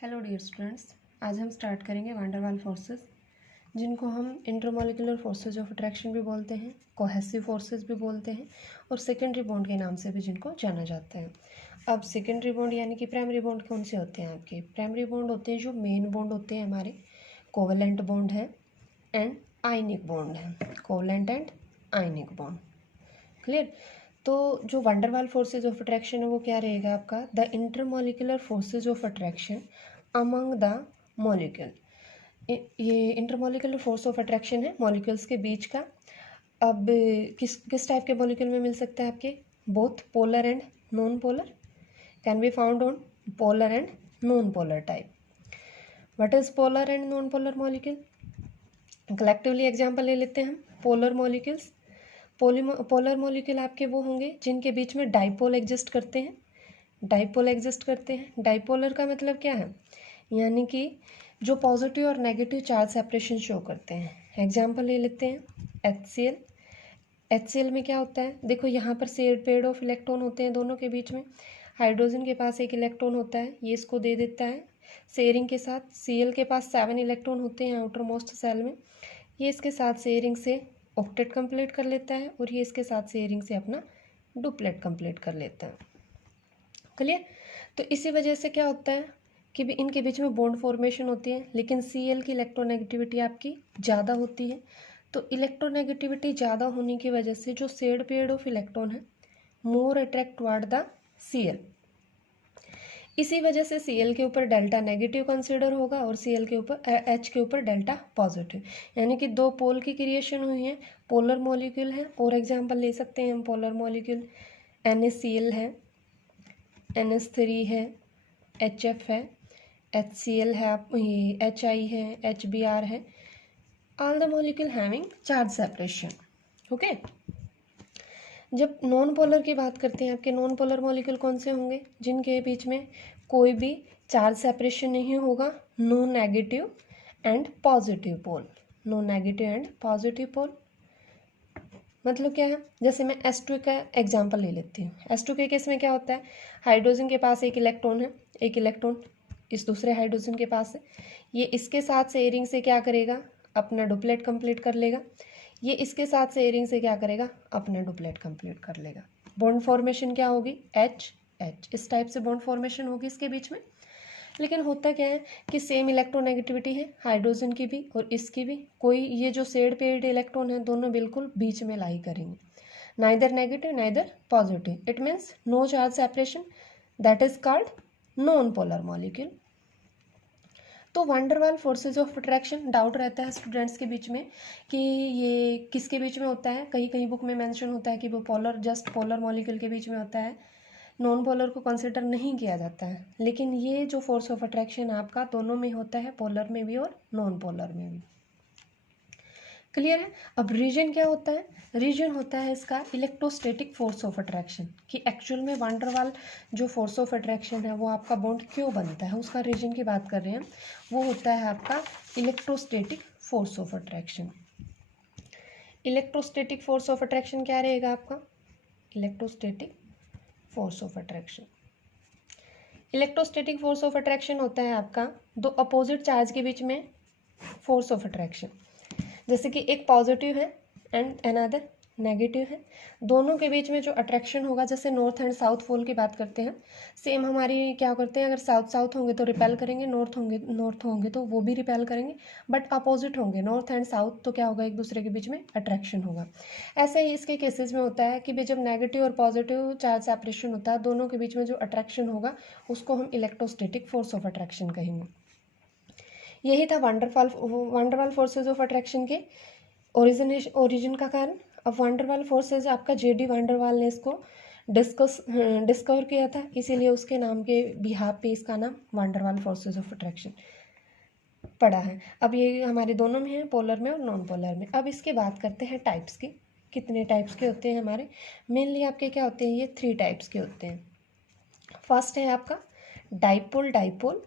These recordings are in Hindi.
हेलो डियर स्टूडेंट्स, आज हम स्टार्ट करेंगे वांडरवाल फोर्सेस, जिनको हम इंटरमॉलिक्यूलर फोर्सेज ऑफ अट्रैक्शन भी बोलते हैं, कोहेसिव फोर्सेस भी बोलते हैं और सेकेंडरी बॉन्ड के नाम से भी जिनको जाना जाता है। अब सेकेंडरी बॉन्ड यानी कि प्राइमरी बॉन्ड कौन से होते हैं आपके? प्राइमरी बॉन्ड होते हैं जो मेन बॉन्ड होते हैं हमारे, कोवेलेंट बॉन्ड है एंड आयनिक बॉन्ड है, covalent and ionic bond. Clear? तो जो वंडरवाल फोर्सेज ऑफ अट्रैक्शन है वो क्या रहेगा आपका? The intermolecular forces of attraction among the molecule. ये इंटरमॉलिक्यूलर फोर्स ऑफ अट्रैक्शन है मॉलिक्यूल्स के बीच का। अब किस किस टाइप के मॉलिक्यूल में मिल सकता है आपके? Both polar and non polar can be found on polar and non polar type. What is polar and non polar molecule? Collectively example ले लेते हैं हम। पोलर मॉलिक्यूल्स, पोलर मॉलिक्यूल आपके वो होंगे जिनके बीच में डाइपोल एग्जिस्ट करते हैं। डाइपोल एग्जिस्ट करते हैं। डाइपोलर का मतलब क्या है? यानी कि जो पॉजिटिव और नेगेटिव चार्ज सेपरेशन शो करते हैं। एग्जाम्पल ले लेते हैं HCl। HCl में क्या होता है? देखो यहाँ पर पेड ऑफ इलेक्ट्रॉन होते हैं दोनों के बीच में। हाइड्रोजन के पास एक इलेक्ट्रॉन होता है, ये इसको दे देता है शेयरिंग के साथ। Cl के पास 7 इलेक्ट्रॉन होते हैं आउटर मोस्ट सेल में, ये इसके साथ शेयरिंग से ऑक्टेट कंप्लीट कर लेता है और ये इसके साथ शेयरिंग से अपना डुप्लेट कंप्लीट कर लेता है। क्लियर? तो इसी वजह से क्या होता है कि भी इनके बीच में बॉन्ड फॉर्मेशन होती है, लेकिन Cl की इलेक्ट्रोनेगेटिविटी आपकी ज़्यादा होती है। तो इलेक्ट्रोनेगेटिविटी ज़्यादा होने की वजह से जो शेयर्ड पेयर ऑफ इलेक्ट्रॉन है मोर अट्रैक्ट टुवर्ड द Cl। इसी वजह से Cl के ऊपर डेल्टा नेगेटिव कंसिडर होगा और Cl के ऊपर H के ऊपर डेल्टा पॉजिटिव, यानी कि दो पोल की क्रिएशन हुई है। पोलर मॉलिक्यूल है और एग्जांपल ले सकते हैं हम पोलर मॉलिक्यूल NaCl है, NH3 है, HF है, HCl है, HI है, HBr है। All the molecule having charge separation. Okay. जब नॉन पोलर की बात करते हैं, आपके नॉन पोलर मॉलिक्यूल कौन से होंगे? जिनके बीच में कोई भी चार्ज सेपरेशन नहीं होगा। No negative and positive pole. No negative and positive pole मतलब क्या है? जैसे मैं S2 का एग्जांपल ले लेती हूँ। S2 के केस में क्या होता है? हाइड्रोजन के पास एक इलेक्ट्रॉन है, एक इलेक्ट्रॉन इस दूसरे हाइड्रोजन के पास है। ये इसके साथ शेयरिंग से क्या करेगा? अपना डुप्लेट कंप्लीट कर लेगा। ये इसके साथ शेयरिंग से क्या करेगा? अपना डुप्लेट कंप्लीट कर लेगा। बॉन्ड फॉर्मेशन क्या होगी? H H। इस टाइप से बॉन्ड फॉर्मेशन होगी इसके बीच में। लेकिन होता क्या है कि सेम इलेक्ट्रोनेगेटिविटी है हाइड्रोजन की भी और इसकी भी। कोई ये जो शेड पेयर्ड इलेक्ट्रॉन है दोनों बिल्कुल बीच में लाई करेंगे, neither negative neither positive. It means no charge separation, that is called non polar molecule. तो van der Waals forces of attraction, doubt रहता है स्टूडेंट्स के बीच में कि ये किसके बीच में होता है। कहीं कहीं बुक में मेंशन होता है कि वो पोलर, जस्ट पोलर मॉलिक्यूल के बीच में होता है, नॉन पोलर को कंसिडर नहीं किया जाता है। लेकिन ये जो फोर्स ऑफ अट्रैक्शन आपका दोनों में होता है, पोलर में भी और नॉन पोलर में भी। क्लियर है? अब रीजन क्या होता है? रीजन होता है इसका इलेक्ट्रोस्टैटिक फोर्स ऑफ अट्रैक्शन, कि एक्चुअल में वंडरवाल जो फोर्स ऑफ अट्रैक्शन है वो आपका बॉन्ड क्यों बनता है, उसका रीजन की बात कर रहे हैं। वो होता है आपका electrostatic force of attraction. Electrostatic force of attraction क्या रहेगा आपका? Electrostatic force of attraction, electrostatic force of attraction होता है आपका दो अपोजिट चार्ज के बीच में फोर्स ऑफ अट्रैक्शन। जैसे कि एक पॉजिटिव है एंड अनदर नेगेटिव है, दोनों के बीच में जो अट्रैक्शन होगा, जैसे नॉर्थ एंड साउथ पोल की बात करते हैं, सेम हमारी क्या करते हैं, अगर साउथ साउथ होंगे तो रिपेल करेंगे, नॉर्थ होंगे तो वो भी रिपेल करेंगे, बट अपोजिट होंगे नॉर्थ एंड साउथ तो क्या होगा, एक दूसरे के बीच में अट्रैक्शन होगा। ऐसे ही इसके केसेस में होता है कि भाई जब नेगेटिव और पॉजिटिव चार्ज सेपरेशन होता है, दोनों के बीच में जो अट्रैक्शन होगा उसको हम इलेक्ट्रोस्टैटिक फोर्स ऑफ अट्रैक्शन कहेंगे। यही था वंडरवाल फोर्सेज ऑफ अट्रैक्शन के ओरिजिन का कारण। अब वंडरवाल फोर्सेज आपका JD वंडरवाल ने इसको डिस्कवर किया था, इसीलिए उसके नाम के बिहाफ पे इसका नाम वंडरवाल फोर्सेज ऑफ अट्रैक्शन पड़ा है। अब ये हमारे दोनों में है, पोलर में और नॉन पोलर में। अब इसके बात करते हैं टाइप्स की, कितने टाइप्स के होते हैं हमारे। मेनली आपके क्या होते हैं, ये 3 टाइप्स के होते हैं। फर्स्ट है आपका dipole dipole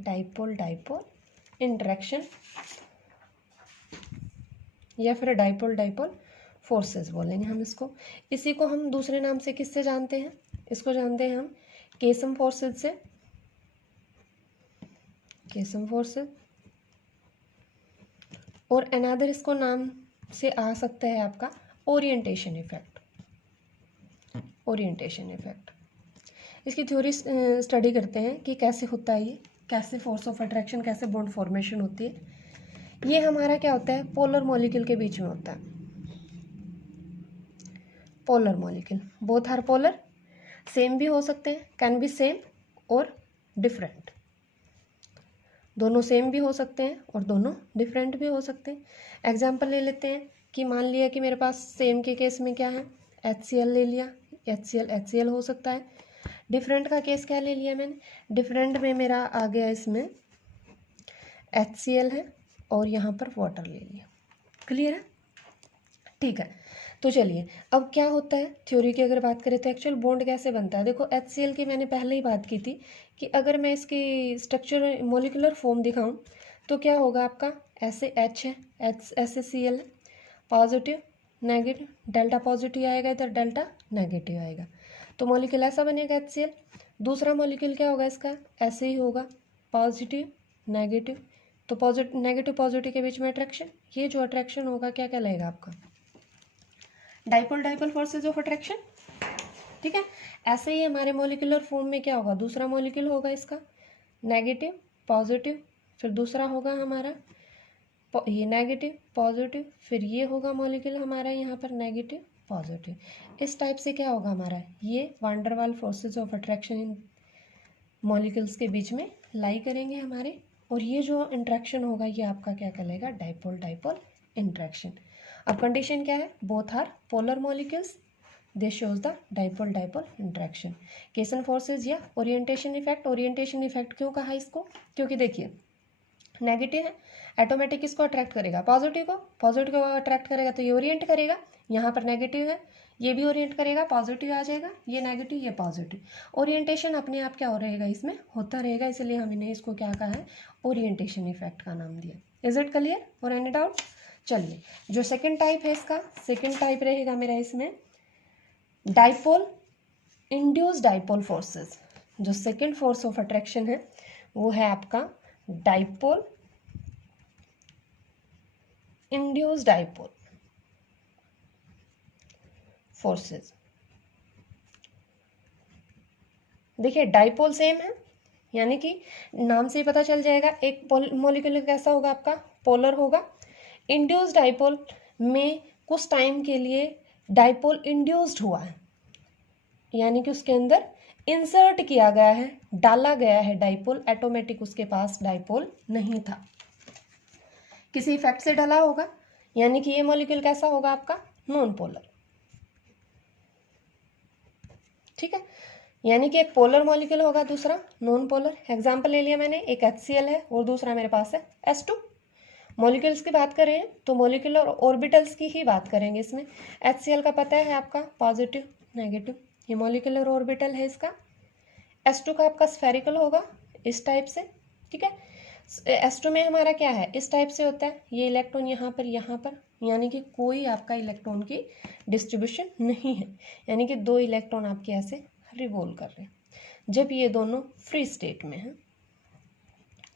dipole dipole interaction, या फिर डाइपोल डाइपोल फोर्सेस बोलेंगे हम इसको। इसी को हम दूसरे नाम से किससे जानते हैं? इसको जानते हैं हम केसम फोर्सेज से, केसम फोर्सेज, और अनदर इसको नाम से आ सकता है आपका ओरिएंटेशन इफेक्ट, ओरिएंटेशन इफेक्ट। इसकी थ्योरी स्टडी करते हैं कि कैसे होता है ये, कैसे फोर्स ऑफ अट्रैक्शन, कैसे बॉन्ड फॉर्मेशन होती है। ये हमारा क्या होता है, पोलर मॉलिक्यूल के बीच में होता है, polar molecule, both are polar, same भी हो सकते हैं, कैन बी सेम और डिफरेंट, दोनों सेम भी हो सकते हैं और दोनों डिफरेंट भी हो सकते हैं। एग्जाम्पल ले लेते हैं कि मान लिया कि मेरे पास सेम के केस में क्या है, HCl ले लिया, HCl हो सकता है। डिफरेंट का केस क्या ले लिया मैंने, डिफरेंट में मेरा आ गया इसमें HCl है और यहाँ पर वाटर ले लिया। क्लियर है, ठीक है। तो चलिए अब क्या होता है, थ्योरी की अगर बात करें तो एक्चुअल बॉन्ड कैसे बनता है। देखो HCl की मैंने पहले ही बात की थी कि अगर मैं इसकी स्ट्रक्चर मॉलिक्यूलर फॉर्म दिखाऊं तो क्या होगा आपका, ऐसे H है, ऐसे Cl है, पॉजिटिव नेगेटिव, डेल्टा पॉजिटिव आएगा इधर, डेल्टा नेगेटिव आएगा, तो मॉलिक्यूल ऐसा बनेगा HCl। दूसरा मॉलिक्यूल क्या होगा इसका, ऐसे ही होगा, पॉजिटिव नेगेटिव, तो पॉजिटिव नेगेटिव पॉजिटिव के बीच में अट्रैक्शन, ये जो अट्रैक्शन होगा क्या कहलाएगा आपका, dipole dipole forces of attraction. ठीक है, ऐसे ही हमारे मॉलिक्यूलर फॉर्म में क्या होगा, दूसरा मॉलिक्यूल होगा इसका नेगेटिव पॉजिटिव, फिर दूसरा होगा हमारा ये नेगेटिव पॉजिटिव, फिर ये होगा मॉलिक्यूल हमारा यहाँ पर नेगेटिव पॉजिटिव। इस टाइप से क्या होगा हमारा, ये van der Waals forces of attraction इन मॉलिक्यूल्स के बीच में लाई करेंगे हमारे, और ये जो इंट्रैक्शन होगा ये आपका क्या कहलाएगा, डाइपोल डाइपोल इंट्रैक्शन। अब कंडीशन क्या है, both are polar molecules, this shows the dipole dipole interaction. Keesom forces या ओरिएंटेशन इफेक्ट, ओरिएंटेशन इफेक्ट क्यों कहा इसको, क्योंकि देखिए नेगेटिव है, ऑटोमेटिक इसको अट्रैक्ट करेगा, पॉजिटिव को अट्रैक्ट करेगा तो ये ओरिएंट करेगा, यहाँ पर नेगेटिव है ये भी ओरिएंट करेगा, पॉजिटिव आ जाएगा, ये नेगेटिव ये पॉजिटिव, ओरिएंटेशन अपने आप क्या हो रहेगा इसमें होता रहेगा, इसलिए हमने इसको क्या कहा है, ओरिएंटेशन इफेक्ट का नाम दिया। इज इट क्लियर और एनी डाउट। चलिए जो सेकेंड टाइप है इसका, सेकेंड टाइप रहेगा मेरा इसमें डाइपोल इंड्यूस डाइपोल फोर्सेस। जो सेकेंड फोर्स ऑफ अट्रैक्शन है वो है आपका डाइपोल इंड्यूस डाइपोल फोर्सेस। देखिए डाइपोल सेम है, यानी कि नाम से ही पता चल जाएगा, एक मॉलिक्यूल कैसा होगा आपका, पोलर होगा। इंड्यूस्ड डाइपोल में कुछ टाइम के लिए डाइपोल इंड्यूस्ड हुआ है, यानी कि उसके अंदर इंसर्ट किया गया है, डाला गया है डाइपोल, ऑटोमेटिक उसके पास डाइपोल नहीं था, किसी इफेक्ट से डाला होगा, यानी कि ये मॉलिक्यूल कैसा होगा आपका, नॉन पोलर। ठीक है, यानी कि एक पोलर मॉलिक्यूल होगा, दूसरा नॉन पोलर। एग्जांपल ले लिया मैंने, एक HCl है और दूसरा मेरे पास है S2। मॉलिक्यूल्स की बात करें तो मॉलिक्यूलर ऑर्बिटल्स की ही बात करेंगे इसमें। HCl का पता है आपका पॉजिटिव नेगेटिव, ये मॉलिक्यूलर ऑर्बिटल है इसका। S2 का आपका स्फेरिकल होगा इस टाइप से। ठीक है, S2 में हमारा क्या है, इस टाइप से होता है, ये इलेक्ट्रॉन यहाँ पर, यानी कि कोई आपका इलेक्ट्रॉन की डिस्ट्रीब्यूशन नहीं है, यानी कि दो इलेक्ट्रॉन आपके ऐसे रिवॉल्व कर रहे हैं जब ये दोनों फ्री स्टेट में हैं।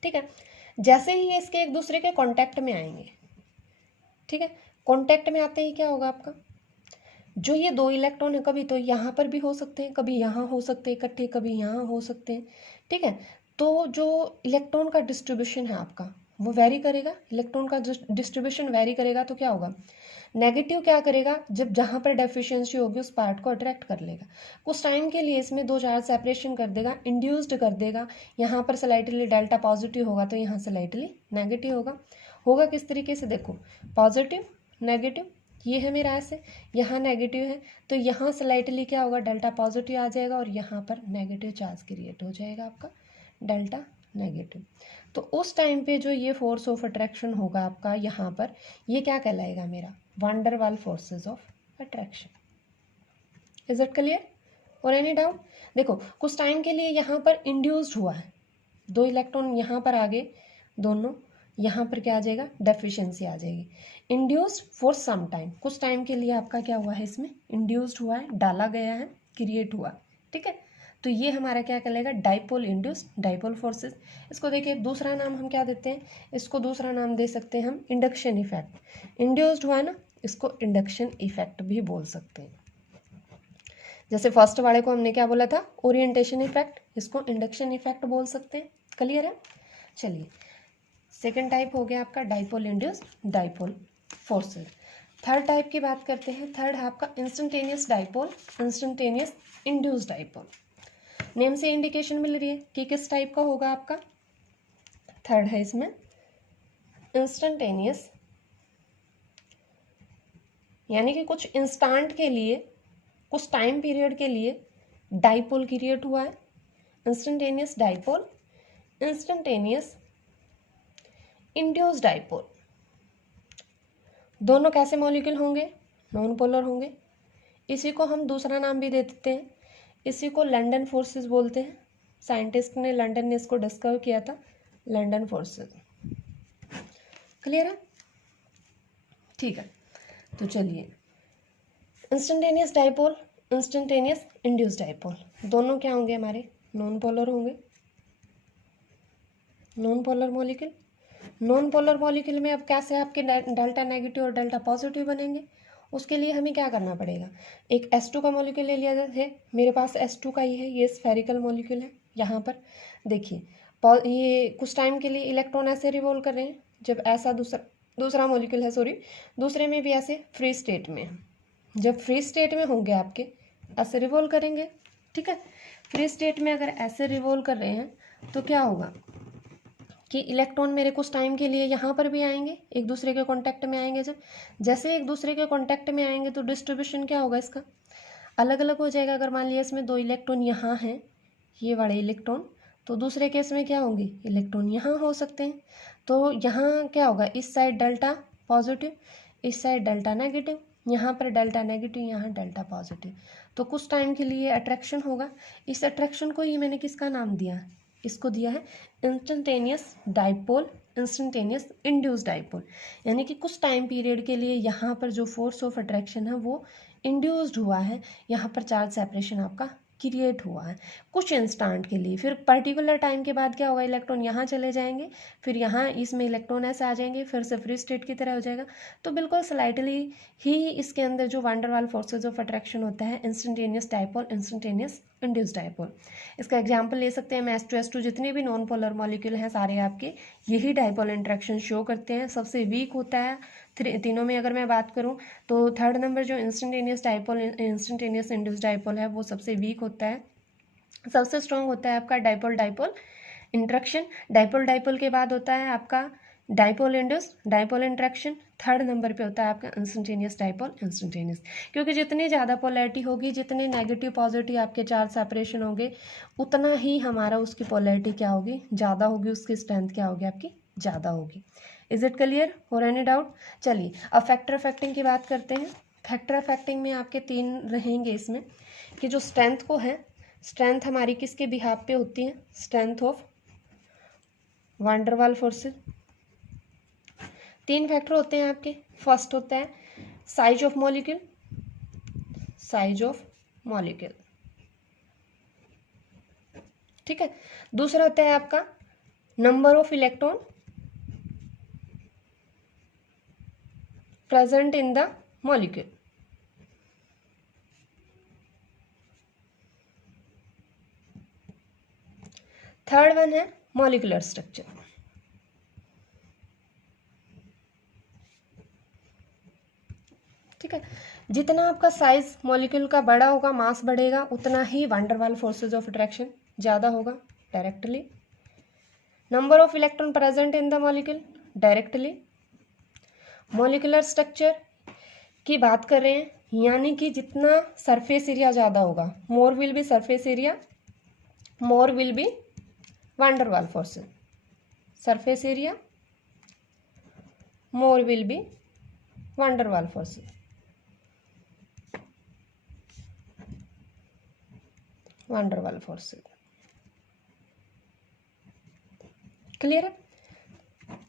ठीक है, जैसे ही ये इसके एक दूसरे के कांटेक्ट में आएंगे, ठीक है, कांटेक्ट में आते ही क्या होगा आपका, जो ये दो इलेक्ट्रॉन है कभी तो यहाँ पर भी हो सकते हैं, कभी यहाँ हो सकते हैं इकट्ठे, कभी यहाँ हो सकते हैं। ठीक है, तो जो इलेक्ट्रॉन का डिस्ट्रीब्यूशन है आपका वो वेरी करेगा, इलेक्ट्रॉन का डिस्ट्रीब्यूशन वेरी करेगा, तो क्या होगा, नेगेटिव क्या करेगा, जब जहाँ पर डेफिशिएंसी होगी उस पार्ट को अट्रैक्ट कर लेगा, कुछ टाइम के लिए इसमें दो चार्ज सेपरेशन कर देगा, इंड्यूस्ड कर देगा, यहाँ पर स्लाइटली डेल्टा पॉजिटिव होगा तो यहाँ स्लाइटली नेगेटिव होगा किस तरीके से, देखो पॉजिटिव नेगेटिव, ये है मेरा ऐसे, यहाँ नेगेटिव है तो यहाँ स्लाइटली क्या होगा, डेल्टा पॉजिटिव आ जाएगा और यहाँ पर नेगेटिव चार्ज क्रिएट हो जाएगा आपका, डेल्टा नेगेटिव। तो उस टाइम पे जो ये फोर्स ऑफ अट्रैक्शन होगा आपका यहाँ पर, ये क्या कहलाएगा मेरा, van der Waals forces of attraction. Is it clear और एनी डाउट। देखो कुछ टाइम के लिए यहाँ पर इंड्यूस्ड हुआ है, दो इलेक्ट्रॉन यहाँ पर आ गए, दोनों यहाँ पर क्या आ जाएगा, डेफिशिएंसी आ जाएगी, इंड्यूस्ड फॉर सम टाइम, कुछ टाइम के लिए आपका क्या हुआ है, इसमें इंड्यूस्ड हुआ है, डाला गया है, क्रिएट हुआ। ठीक है, तो ये हमारा क्या कहलाएगा, डाइपोल इंड्यूस्ड डाइपोल फोर्सेस। इसको देखिए दूसरा नाम हम क्या देते हैं, इसको दूसरा नाम दे सकते हैं हम इंडक्शन इफेक्ट। इंड्यूस्ड हुआ है ना, इसको इंडक्शन इफेक्ट भी बोल सकते हैं। जैसे फर्स्ट वाले को हमने क्या बोला था, ओरिएंटेशन इफेक्ट, इसको इंडक्शन इफेक्ट बोल सकते हैं। क्लियर है। चलिए सेकेंड टाइप हो गया आपका dipole induced dipole forces. Third type की बात करते हैं। थर्ड है आपका instantaneous dipole, instantaneous induced dipole. Name से इंडिकेशन मिल रही है कि किस टाइप का होगा आपका। थर्ड है इसमें इंस्टेंटेनियस, यानी कि कुछ इंस्टेंट के लिए, कुछ टाइम पीरियड के लिए डाइपोल क्रिएट हुआ है। Instantaneous dipole, instantaneous induced dipole. दोनों कैसे मॉलिक्यूल होंगे, नॉन पोलर होंगे। इसी को हम दूसरा नाम भी दे देते हैं, इसी को लंदन फोर्सेस बोलते हैं। साइंटिस्ट ने लंदन ने इसको डिस्कवर किया था, लंदन फोर्सेस। क्लियर है। ठीक है, तो चलिए instantaneous dipole, instantaneous induced dipole, दोनों क्या होंगे हमारे, नॉन पोलर होंगे। Non polar molecule, non polar molecule में अब कैसे आपके डेल्टा नेगेटिव और डेल्टा पॉजिटिव बनेंगे, उसके लिए हमें क्या करना पड़ेगा। एक S2 का मॉलिक्यूल ले लिया है, मेरे पास S2 का ही है, ये स्फेरिकल मॉलिक्यूल है। यहाँ पर देखिए ये कुछ टाइम के लिए इलेक्ट्रॉन ऐसे रिवॉल्व कर रहे हैं, जब ऐसा दूसरा मॉलिक्यूल है, सॉरी दूसरे में भी ऐसे फ्री स्टेट में, जब फ्री स्टेट में होंगे आपके ऐसे रिवॉल्व करेंगे। ठीक है, फ्री स्टेट में अगर ऐसे रिवॉल्व कर रहे हैं तो क्या होगा कि इलेक्ट्रॉन मेरे कुछ टाइम के लिए यहाँ पर भी आएंगे, एक दूसरे के कांटेक्ट में आएंगे। जब जैसे एक दूसरे के कांटेक्ट में आएंगे तो डिस्ट्रीब्यूशन क्या होगा इसका, अलग अलग हो जाएगा। अगर मान लिया इसमें 2 इलेक्ट्रॉन यहाँ हैं, ये वाले इलेक्ट्रॉन, तो दूसरे केस में क्या होंगे, इलेक्ट्रॉन यहाँ हो सकते हैं। तो यहाँ क्या होगा, इस साइड डेल्टा पॉजिटिव, इस साइड डेल्टा नेगेटिव, यहाँ पर डेल्टा नेगेटिव, यहाँ डेल्टा पॉजिटिव। तो कुछ टाइम के लिए अट्रैक्शन होगा। इस अट्रैक्शन को ही मैंने किसका नाम दिया, इसको दिया है instantaneous dipole, instantaneous induced dipole. यानी कि कुछ टाइम पीरियड के लिए यहाँ पर जो फोर्स ऑफ अट्रैक्शन है वो इंड्यूस्ड हुआ है, यहाँ पर चार्ज सेपरेशन आपका क्रिएट हुआ है कुछ इंस्टेंट के लिए। फिर पर्टिकुलर टाइम के बाद क्या होगा, इलेक्ट्रॉन यहाँ चले जाएंगे, फिर यहाँ इसमें इलेक्ट्रॉन ऐसे आ जाएंगे, फिर से फ्री स्टेट की तरह हो जाएगा। तो बिल्कुल स्लाइटली ही इसके अंदर जो वैन डर वाल फोर्सेज ऑफ अट्रैक्शन होता है, instantaneous dipole, instantaneous induced dipole. इसका एग्जाम्पल ले सकते हैं हम, S2 जितने भी नॉन पोलर मॉलिक्यूल हैं सारे आपके यही डाइपोल इंट्रैक्शन शो करते हैं। सबसे वीक होता है तीनों में अगर मैं बात करूं तो थर्ड नंबर जो instantaneous dipole, instantaneous induced dipole है वो सबसे वीक होता है। सबसे स्ट्रॉन्ग होता है आपका dipole dipole interaction. Dipole dipole के बाद होता है आपका dipole induced dipole interaction. Third number पे होता है आपका इंस्टेंटेनियस डाइपोल इंस्टेंटेनियस। क्योंकि जितनी ज़्यादा पोलैरिटी होगी, जितने नेगेटिव पॉजिटिव आपके चार्ज सेपरेशन होंगे, उतना ही हमारा उसकी पोलैरिटी क्या होगी, ज़्यादा होगी, उसकी स्ट्रेंथ क्या होगी आपकी, ज़्यादा होगी। इज इट क्लियर, और एनी डाउट। चलिए अब फैक्टर अफेक्टिंग की बात करते हैं। फैक्टर अफेक्टिंग में आपके 3 रहेंगे इसमें, कि जो स्ट्रेंथ को है, स्ट्रेंथ हमारी किसके बिहाफ पे होती है, strength of van der Waals forces. 3 factor होते हैं आपके। फर्स्ट होता है size of molecule, size of molecule, ठीक है। दूसरा होता है आपका number of electron present in the molecule. Third one है मॉलिक्यूलर स्ट्रक्चर। ठीक है, जितना आपका साइज मॉलिक्यूल का बड़ा होगा, मास बढ़ेगा, उतना ही वैन डर वाल फोर्सेज ऑफ अट्रैक्शन ज़्यादा होगा directly. Number of electron present in the molecule directly. Molecular structure की बात कर रहे हैं, यानी कि जितना सरफेस एरिया ज़्यादा होगा, more will be surface area, more will be van der Waals forces. Surface area, more will be van der Waals forces. Van der Waals forces, clear है।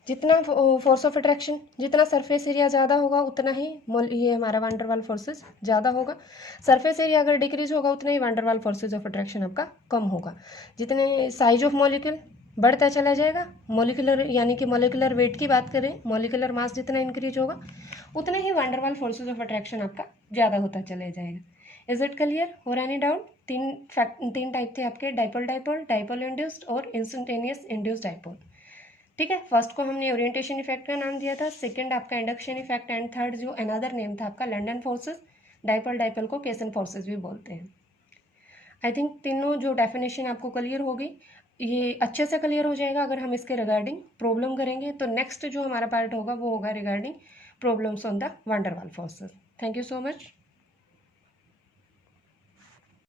जितना फोर्स ऑफ अट्रैक्शन, जितना सरफेस एरिया ज़्यादा होगा उतना ही ये हमारा वांडरवाल फोर्सेस ज़्यादा होगा। सरफेस एरिया अगर डिक्रीज होगा उतना ही वांडरवाल फोर्सेस ऑफ अट्रैक्शन आपका कम होगा। जितने साइज ऑफ मॉलिक्यूल बढ़ता चला जाएगा, मॉलिक्यूलर यानी कि मॉलिक्यूलर वेट की बात करें, मॉलिक्यूलर मास जितना इंक्रीज होगा उतना ही वांडरवाल फोर्सेस ऑफ अट्रैक्शन आपका ज़्यादा होता चला जाएगा। इज इट क्लियर और एनी डाउट? तीन टाइप थे आपके, डाइपोल डाइपोल, डाइपोल इंड्यूस्ड और इंस्टेंटेनियस इंड्यूस्ड डाइपोल। ठीक है, फर्स्ट को हमने ओरिएंटेशन इफेक्ट का नाम दिया था, सेकंड आपका इंडक्शन इफेक्ट एंड थर्ड जो अनदर नेम था आपका लंडन फोर्सेस। डाइपोल डाइपोल को केसन फोर्सेस भी बोलते हैं। आई थिंक तीनों जो डेफिनेशन आपको क्लियर होगी, ये अच्छे से क्लियर हो जाएगा अगर हम इसके रिगार्डिंग प्रॉब्लम करेंगे। तो नेक्स्ट जो हमारा पार्ट होगा वो होगा regarding problems on the van der Waal forces. Thank you so much.